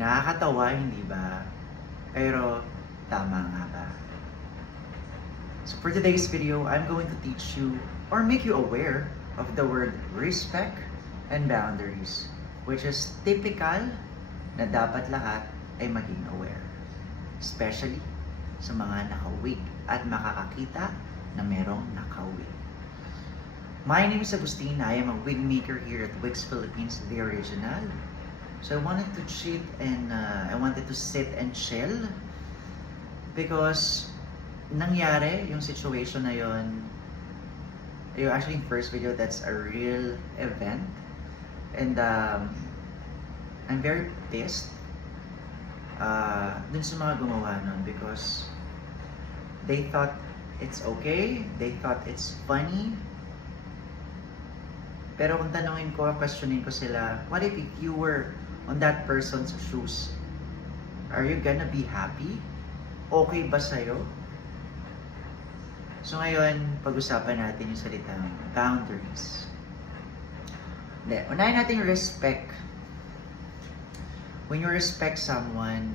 Nakakatawa, hindi ba? Pero tama nga ba? So for today's video, I'm going to teach you or make you aware of the word respect and boundaries, which is typical na dapat lahat ay maging aware. Especially sa mga nakawig at makakakita na merong nakawig. My name is Agustin. I am a wig maker here at Wigs Philippines, the original. So I wanted to cheat and I wanted to sit and chill because nangyari yung situation na yon. Yung actually first video, that's a real event, and I'm very pissed dun sa mga gumawa nun because they thought it's okay, they thought it's funny. Pero kung tanongin ko, questionin ko sila, what if you were on that person's shoes? Are you gonna be happy? Okay ba sa'yo? So ngayon, pag-usapan natin yung salitang boundaries. Unahin natin yung respect. When you respect someone,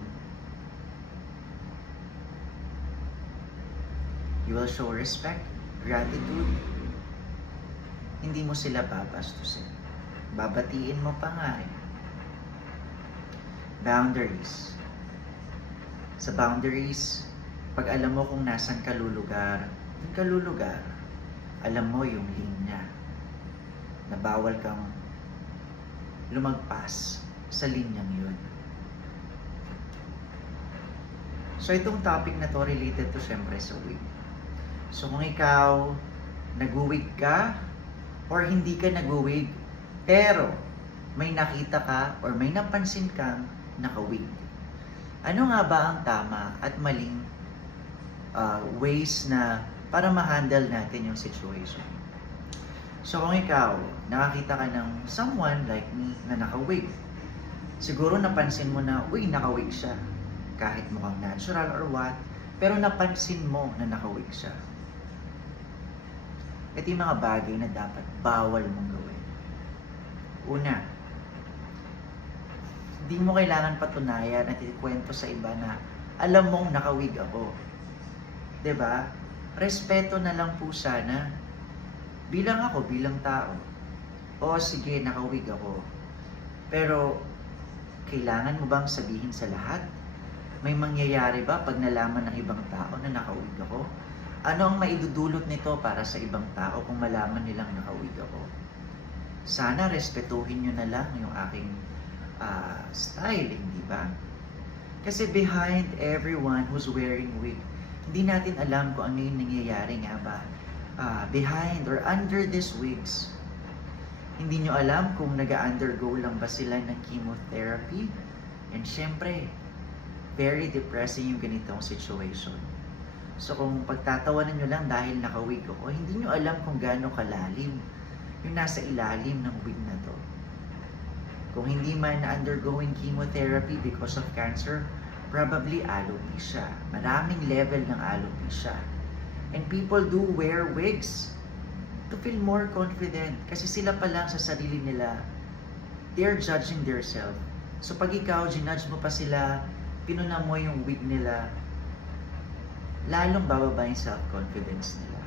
you will show respect, gratitude. Hindi mo sila babastusin. Babatiin mo pa nga eh. Boundaries. Sa boundaries, pag alam mo kung nasan ka lulugar, dun ka lulugar. Alam mo yung linya na bawal kang lumagpas sa linyang yun. So itong topic na to related to syempre sa wig. So kung ikaw nag-wig ka or hindi ka nag-wig, pero may nakita ka or may napansin kang naka-wig. Ano nga ba ang tama at maling ways na para ma-handle natin yung situation? So kung ikaw, nakakita ka ng someone like me na naka-wig, siguro napansin mo na, uy, naka-wig siya. Kahit mukhang natural or what, pero napansin mo na naka-wig siya. Ito yung mga bagay na dapat bawal mong gawin. Una, hindi mo kailangan patunayan at ikwento sa iba na alam mong nakawig ako. 'Di ba? Respeto na lang po sana. Bilang tao. O sige, nakawig ako. Pero kailangan mo bang sabihin sa lahat? May mangyayari ba pag nalaman ng ibang tao na nakawig ako? Ano ang maidudulot nito para sa ibang tao kung malaman nilang nakawig ako? Sana respetuhin nyo na lang yung aking style, hindi ba? Kasi behind everyone who's wearing wig, hindi natin alam kung ano yung nangyayari nga ba. Behind or under these wigs, hindi nyo alam kung nag-undergo lang ba sila ng chemotherapy. And syempre, very depressing yung ganitong situation. So kung pagtatawanan nyo lang dahil nakawig ako, hindi nyo alam kung gaano kalalim yung nasa ilalim ng wig na to. Kung hindi man undergoing chemotherapy because of cancer, probably alopecia. Maraming level ng alopecia. And people do wear wigs to feel more confident. Kasi sila pa lang sa sarili nila, they're judging themselves. So pag ikaw, ginudge mo pa sila, pinuna mo yung wig nila, lalong bababa yung self-confidence nila.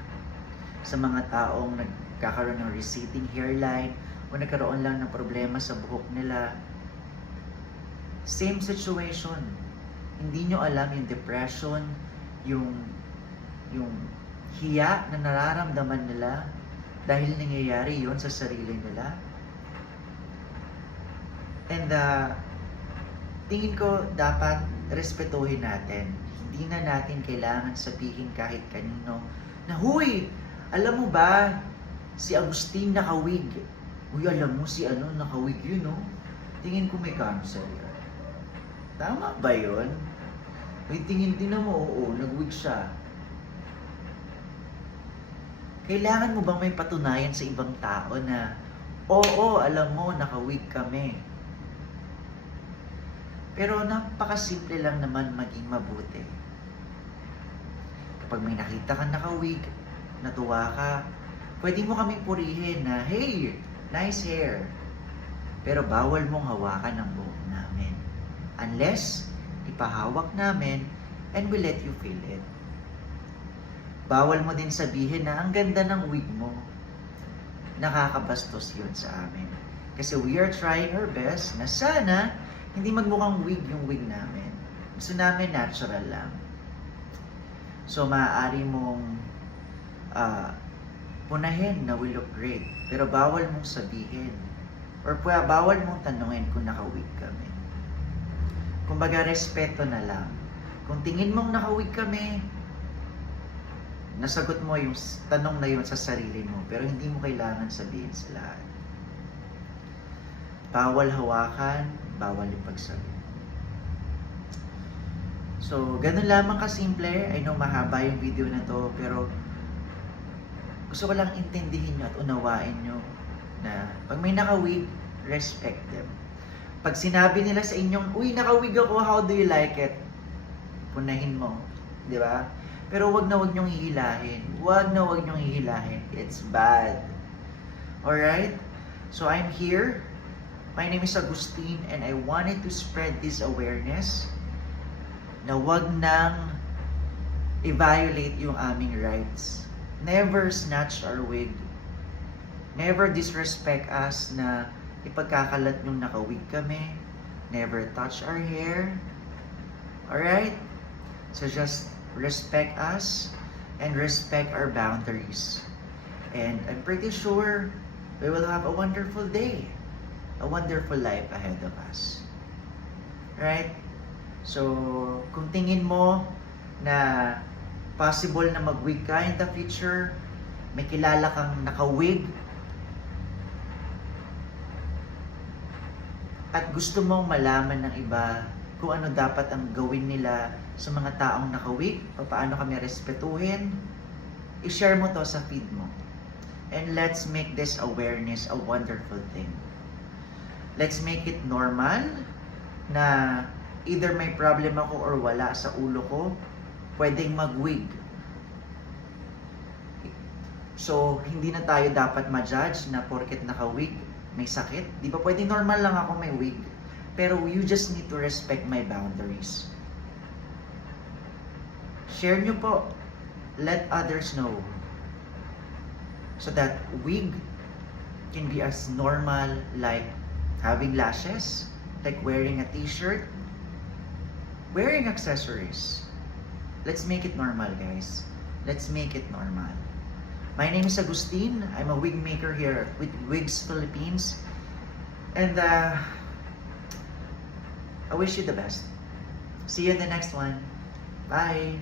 Sa mga taong nagkakaroon ng receding hairline o nagkaroon lang ng problema sa buhok nila, same situation. Hindi nyo alam yung depression, yung hiya na nararamdaman nila dahil nangyayari yon sa sarili nila. And tingin ko dapat respetuhin natin. Hindi na natin kailangan sabihin kahit kanino na, huy, alam mo ba, si Agustin nakawig. Uy, alam mo si ano, nakawig yun, no? Tingin ko may cancer yan. Tama ba yun? Uy, tingin din mo, oo, nag-wig siya. Kailangan mo bang may patunayan sa ibang tao na, oo, alam mo, nakawig kami. Pero napakasimple lang naman maging mabuti. Kapag may nakita kang nakawig, natuwa ka, pwede mo kaming purihin na, hey, nice hair. Pero bawal mong hawakan ang buhok namin. unless ipahawak namin and we let you feel it. Bawal mo din sabihin na ang ganda ng wig mo. Nakakabastos yun sa amin. Kasi we are trying our best na sana hindi magmukhang wig yung wig namin. Gusto namin natural lang. So maaari mong punahin na we look great. Pero bawal mong sabihin. Or bawal mong tanungin kung naka-wig kami. Kumbaga, respeto na lang. Kung tingin mong naka-wig kami, nasagot mo yung tanong na yun sa sarili mo, pero hindi mo kailangan sabihin sa lahat. Bawal hawakan, bawal yung pagsabi. So, ganun lamang kasimple. I know mahaba yung video na to, pero gusto ko lang intindihin nyo at unawain nyo na pag may naka-wig, respect them. Pag sinabi nila sa inyong, uy, naka-wig ako, how do you like it? Punahin mo, di ba? Pero wag nyong hihilahin. Wag nyong hihilahin. It's bad. Alright? So I'm here. My name is Agustin and I wanted to spread this awareness na wag nang i-violate yung aming rights. Never snatch our wig. Never disrespect us na ipagkakalat yung naka-wig kami. Never touch our hair. Alright? So just respect us and respect our boundaries. And I'm pretty sure we will have a wonderful day, a wonderful life ahead of us. Right? So, kung tingin mo na possible na mag-wig ka in the future, may kilala kang naka-wig, at gusto mong malaman ng iba kung ano dapat ang gawin nila sa mga taong naka-wig, paano kami respetuhin, i-share mo to sa feed mo. And let's make this awareness a wonderful thing. Let's make it normal na either may problem ako or wala sa ulo ko, pwedeng mag-wig. So, hindi na tayo dapat ma-judge na porket naka-wig, may sakit. Di ba pwedeng normal lang ako may wig? Pero you just need to respect my boundaries. Share nyo po. Let others know. So that wig can be as normal like having lashes, like wearing a t-shirt, wearing accessories. Let's make it normal, guys. Let's make it normal. My name is Agustin. I'm a wig maker here with Wigs Philippines. And I wish you the best. See you in the next one. Bye.